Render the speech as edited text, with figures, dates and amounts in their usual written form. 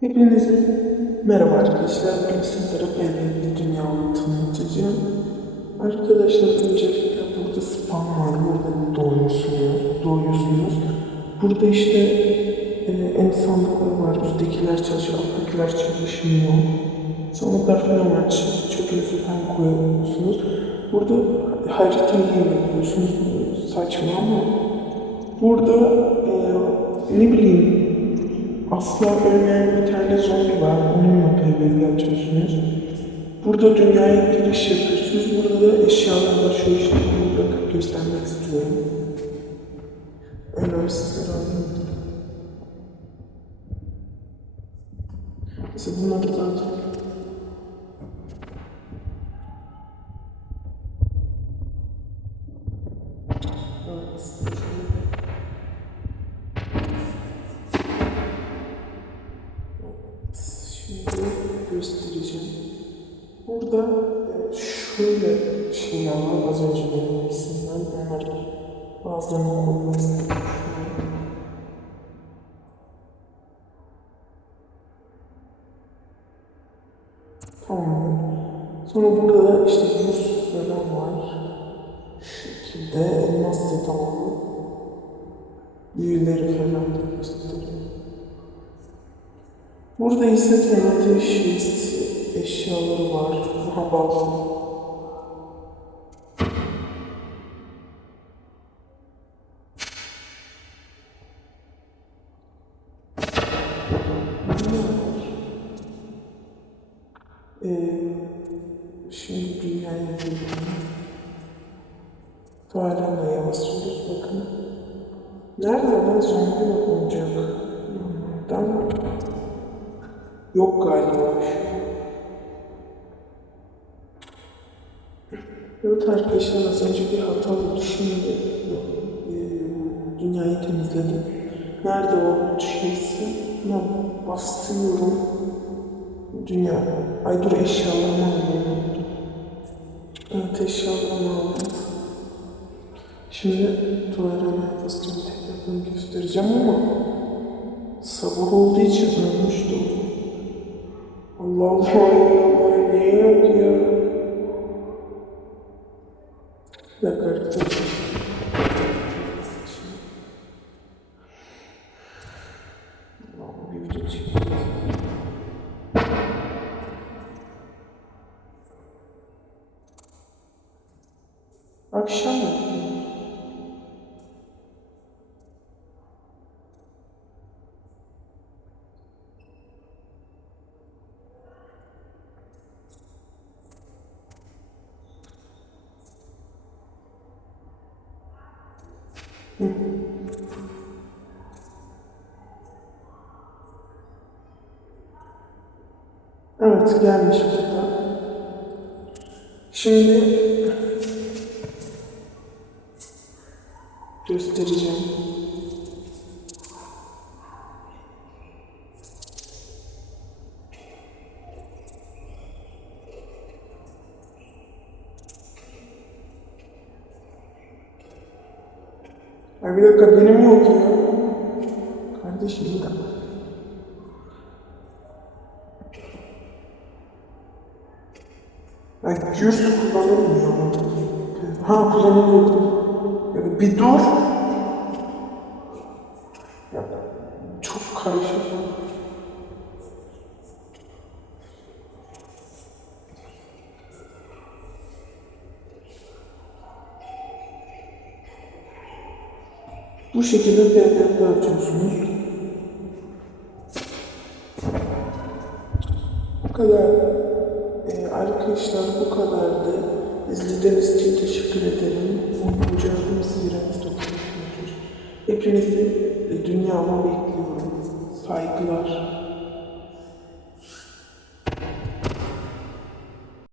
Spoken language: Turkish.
Hepinize merhaba arkadaşlar. Bugün sizlere belirli dünyanın tanıtacağım. Arkadaşlar öncelikle burada spam var. Burada doğuyorsunuz. Burada işte en sandıklar var. Üsttekiler çalışıyor, alttakiler çalışmıyor. Sandıklar falan var. Çöpünüzü falan koyabiliyorsunuz. Burada haritayı yapıyorsunuz. Saçma ama burada ne bileyim asla ölmeyen bir tane zombi var. Onunla PvP yapıyorsunuz. Burada dünyaya giriş yapıyorsunuz. Burada da eşyalar var. Şu işte bunu bırakıp göstermek istiyorum. Önemli sizlere alayım. Mesela bunlar da zaten. Evet, şimdi göstereceğim. Burada şöyle şeyler var. Az önce benim isimden onları bazılarını koymak istedim. Tamam. Sonra burada da işte burs falan var. Şu şekilde elmas set alalım. Büyüleri falan da gösteriyor. Burada ise TNT eşyaları var. Daha bağlı. Şimdi dünyaya geliyorum. Tuvalana'ya basıyoruz bakın. Nereden zombi olacak? Buradan yok galiba. Evet arkadaşlar az önce bir hata oldu. Şimdi dünyayı temizledim. Nerede o şeyse buna bastırıyorum. Dünya. Ay dur eşyalarımı alıyorum. Evet eşyalarımı aldım. Şimdi tuvaletine basacağım. Tekrar göstereceğim ama sabah olduğu için ölmüştüm. Allah Allah niye yok ya? Bir dakika arkadaşlar. Bir video çekeceğiz. Akşam mı? Evet gelmiş burada. Şimdi göstereceğim. Ay bir dakika benim yok ya. Kardeşim bir dakika. Ay gürs kullanılmıyor. Ha kullanılıyor. Ya bir dur. Ya, çok karışık. Bu şekilde PDF'de atıyorsunuz. Bu kadar. Arkadaşlar bu kadardı. İzlediğiniz için teşekkür ederim. Umarım sizleriniz dokunmuştur. Hepinizi dünyama bekliyorum. Saygılar.